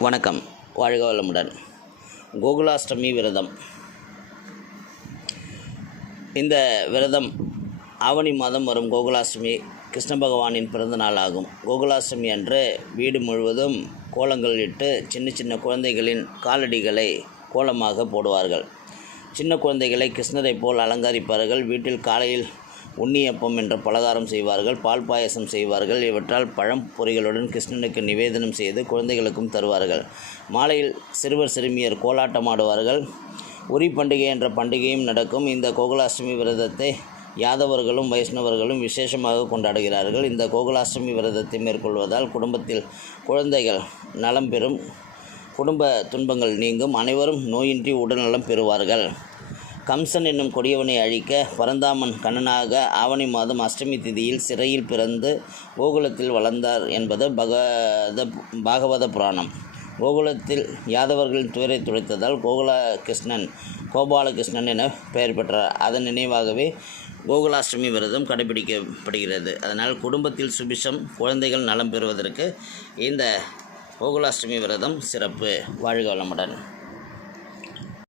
வணக்கம். வாழ்க வளமுடன். கோகுலாஷ்டமி விரதம். இந்த விரதம் ஆவணி மாதம் வரும் கோகுலாஷ்டமி கிருஷ்ண பகவானின் பிறந்த நாள் ஆகும். கோகுலாஷ்டமி அன்று வீடு முழுவதும் கோலங்கள் இட்டு சின்ன சின்ன குழந்தைகளின் காலடிகளை கோலமாக போடுவார்கள். சின்ன குழந்தைகளை கிருஷ்ணரைப் போல் அலங்கரிப்பார்கள். வீட்டில் காலையில் உண்ணியப்பம் என்ற பலகாரம் செய்வார்கள் பால் பாயசம் செய்வார்கள். இவற்றால் பழம் பொறிகளுடன் கிருஷ்ணனுக்கு நிவேதனம் செய்து குழந்தைகளுக்கும் தருவார்கள். மாலையில் சிறுவர் சிறுமியர் கோலாட்டம் ஆடுவார்கள் உரி பண்டிகை என்ற பண்டிகையும் நடக்கும். இந்த கோகுலாஷ்டமி விரதத்தை யாதவர்களும் வைஷ்ணவர்களும் விசேஷமாக கொண்டாடுகிறார்கள். இந்த கோகுலாஷ்டமி விரதத்தை மேற்கொள்வதால் குடும்பத்தில் குழந்தைகள் நலம் பெறும் குடும்ப துன்பங்கள் நீங்கும். அனைவரும் நோயின்றி உடல்நலம் பெறுவார்கள். கம்சன் என்னும் கொடியவனை அழிக்க பரந்தாமன் கண்ணனாக ஆவணி மாதம் அஷ்டமி திதியில் சிறையில் பிறந்து கோகுலத்தில் வளர்ந்தார் என்பது பகத பாகவத புராணம். கோகுலத்தில் யாதவர்களின் துயரை துடைத்ததால் கோகுல கிருஷ்ணன் கோபாலகிருஷ்ணன் என பெயர் பெற்றார். அதன் நினைவாகவே கோகுலாஷ்டமி விரதம் கடைபிடிக்கப்படுகிறது. அதனால் குடும்பத்தில் சுபிஷம் குழந்தைகள் நலம் பெறுவதற்கு இந்த கோகுலாஷ்டமி விரதம் சிறப்பு. வாழ்க வளமுடன்.